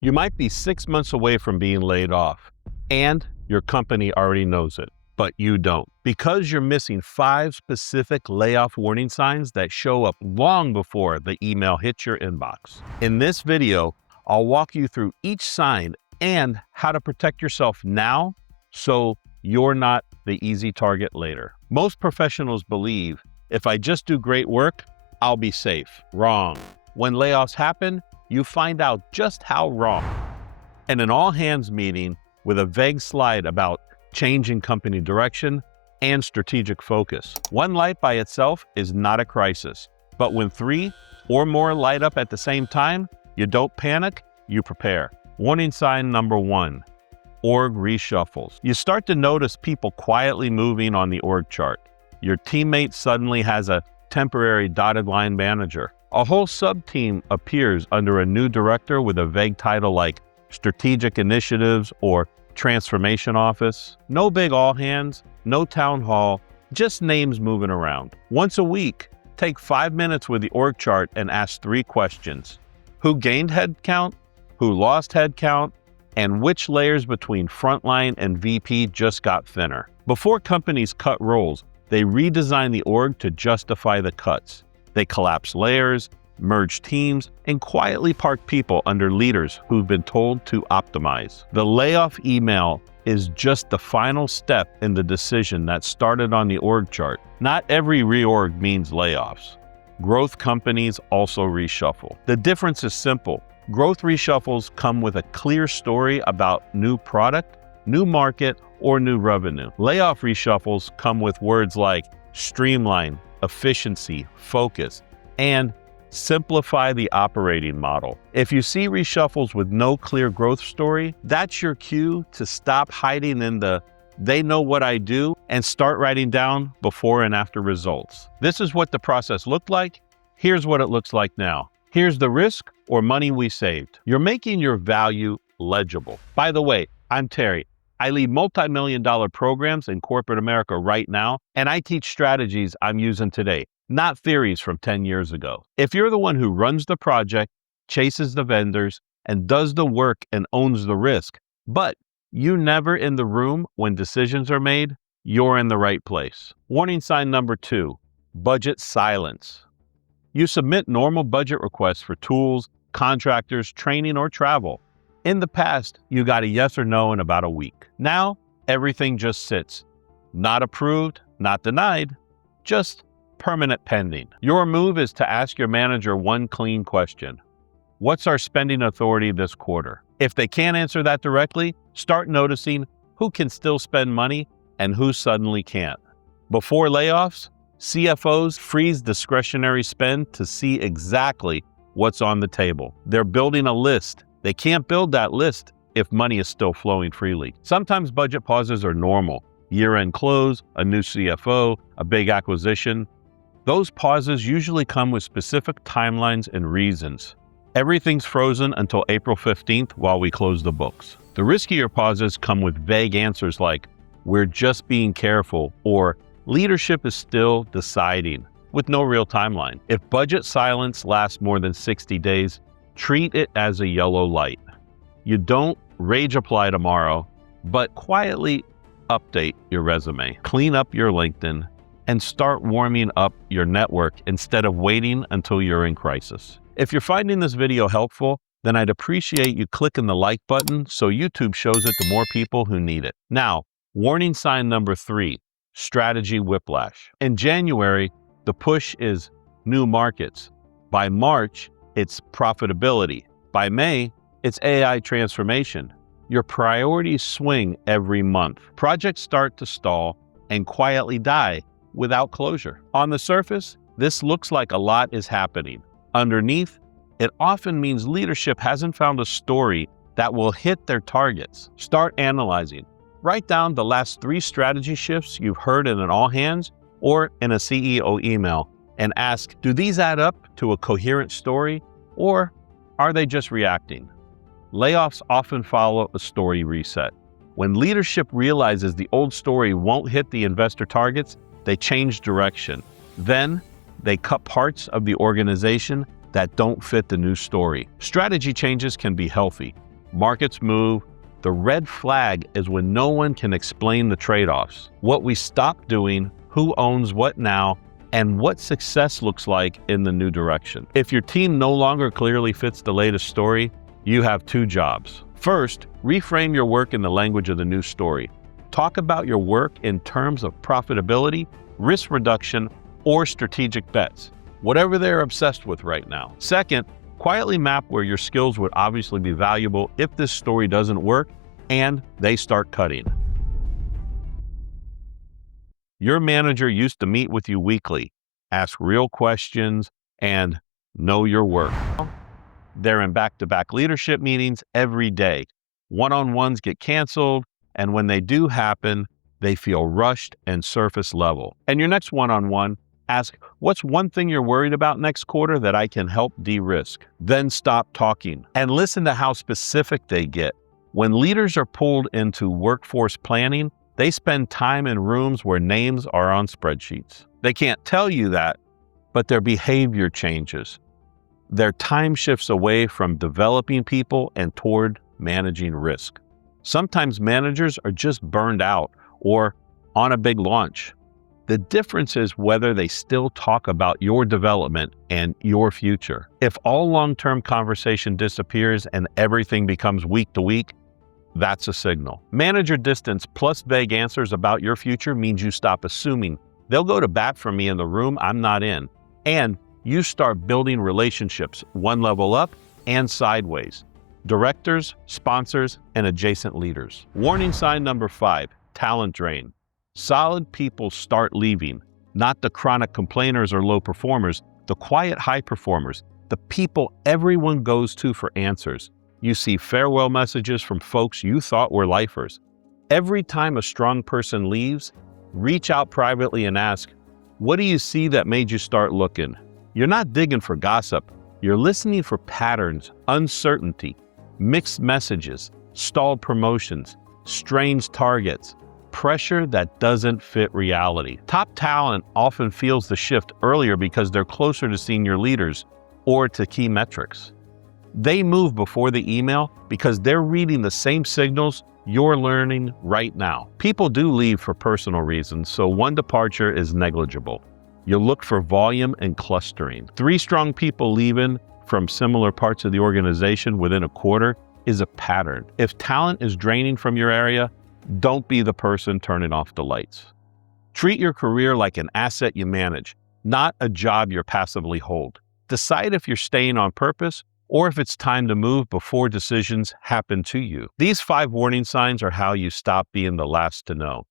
You might be 6 months away from being laid off, and your company already knows it, but you don't. Because you're missing 5 specific layoff warning signs that show up long before the email hits your inbox. In this video, I'll walk you through each sign and how to protect yourself now so you're not the easy target later. Most professionals believe if I just do great work, I'll be safe. Wrong. When layoffs happen, you find out just how wrong. In an all-hands meeting with a vague slide about changing company direction and strategic focus. One light by itself is not a crisis, but when 3 or more light up at the same time, you don't panic, you prepare. Warning sign number 1, org reshuffles. You start to notice people quietly moving on the org chart. Your teammate suddenly has a temporary dotted line manager. A whole sub-team appears under a new director with a vague title like Strategic Initiatives or Transformation Office. No big all-hands, no town hall, just names moving around. Once a week, take 5 minutes with the org chart and ask 3 questions. Who gained headcount? Who lost headcount? And which layers between frontline and VP just got thinner? Before companies cut roles, they redesign the org to justify the cuts. They collapse layers, merge teams, and quietly park people under leaders who've been told to optimize. The layoff email is just the final step in the decision that started on the org chart. Not every reorg means layoffs. Growth companies also reshuffle. The difference is simple. Growth reshuffles come with a clear story about new product, new market, or new revenue. Layoff reshuffles come with words like streamline, efficiency, focus, and simplify the operating model. If you see reshuffles with no clear growth story, that's your cue to stop hiding in the "they know what I do" and start writing down before and after results. This is what the process looked like. Here's what it looks like now. Here's the risk or money we saved. You're making your value legible. By the way, I'm Terry. I lead multi-million-dollar programs in corporate America right now, and I teach strategies I'm using today, not theories from 10 years ago. If you're the one who runs the project, chases the vendors, and does the work and owns the risk, but you're never in the room when decisions are made, you're in the right place. Warning sign number 2, budget silence. You submit normal budget requests for tools, contractors, training, or travel. In the past, you got a yes or no in about a week. Now, everything just sits. Not approved, not denied, just permanent pending. Your move is to ask your manager one clean question. What's our spending authority this quarter? If they can't answer that directly, start noticing who can still spend money and who suddenly can't. Before layoffs, CFOs freeze discretionary spend to see exactly what's on the table. They're building a list. They can't build that list if money is still flowing freely. Sometimes budget pauses are normal. Year-end close, a new CFO, a big acquisition. Those pauses usually come with specific timelines and reasons. Everything's frozen until April 15th while we close the books. The riskier pauses come with vague answers like, "We're just being careful," or "Leadership is still deciding," with no real timeline. If budget silence lasts more than 60 days, treat it as a yellow light. You don't rage apply tomorrow, but quietly update your resume, clean up your LinkedIn, and start warming up your network instead of waiting until you're in crisis. If you're finding this video helpful, then I'd appreciate you clicking the like button so YouTube shows it to more people who need it. Now, warning sign number 3, strategy whiplash. In January, the push is new markets. By March, it's profitability. By May, it's AI transformation. Your priorities swing every month. Projects start to stall and quietly die without closure. On the surface, this looks like a lot is happening. Underneath, it often means leadership hasn't found a story that will hit their targets. Start analyzing. Write down the last 3 strategy shifts you've heard in an all-hands or in a CEO email and ask, do these add up to a coherent story, or are they just reacting? Layoffs often follow a story reset. When leadership realizes the old story won't hit the investor targets, they change direction. Then they cut parts of the organization that don't fit the new story. Strategy changes can be healthy. Markets move. The red flag is when no one can explain the trade-offs, what we stop doing, who owns what now, and what success looks like in the new direction. If your team no longer clearly fits the latest story, you have two jobs. First, reframe your work in the language of the new story. Talk about your work in terms of profitability, risk reduction, or strategic bets, whatever they're obsessed with right now. Second, quietly map where your skills would obviously be valuable if this story doesn't work and they start cutting. Your manager used to meet with you weekly, ask real questions, and know your work. They're in back-to-back leadership meetings every day. One-on-ones get canceled, and when they do happen, they feel rushed and surface level. And your next one-on-one, ask, what's one thing you're worried about next quarter that I can help de-risk? Then stop talking and listen to how specific they get. When leaders are pulled into workforce planning, they spend time in rooms where names are on spreadsheets. They can't tell you that, but their behavior changes. Their time shifts away from developing people and toward managing risk. Sometimes managers are just burned out or on a big launch. The difference is whether they still talk about your development and your future. If all long-term conversation disappears and everything becomes week to week, that's a signal. Manager distance plus vague answers about your future means you stop assuming they'll go to bat for me in the room I'm not in, and you start building relationships one level up and sideways. Directors, sponsors, and adjacent leaders. Warning sign number 5, talent drain. Solid people start leaving, not the chronic complainers or low performers, the quiet high performers, the people everyone goes to for answers. You see farewell messages from folks you thought were lifers. Every time a strong person leaves, reach out privately and ask, what do you see that made you start looking? You're not digging for gossip. You're listening for patterns, uncertainty, mixed messages, stalled promotions, strange targets, pressure that doesn't fit reality. Top talent often feels the shift earlier because they're closer to senior leaders or to key metrics. They move before the email because they're reading the same signals you're learning right now. People do leave for personal reasons, so one departure is negligible. You look for volume and clustering. 3 strong people leaving from similar parts of the organization within a quarter is a pattern. If talent is draining from your area, don't be the person turning off the lights. Treat your career like an asset you manage, not a job you passively hold. Decide if you're staying on purpose or if it's time to move before decisions happen to you. These 5 warning signs are how you stop being the last to know.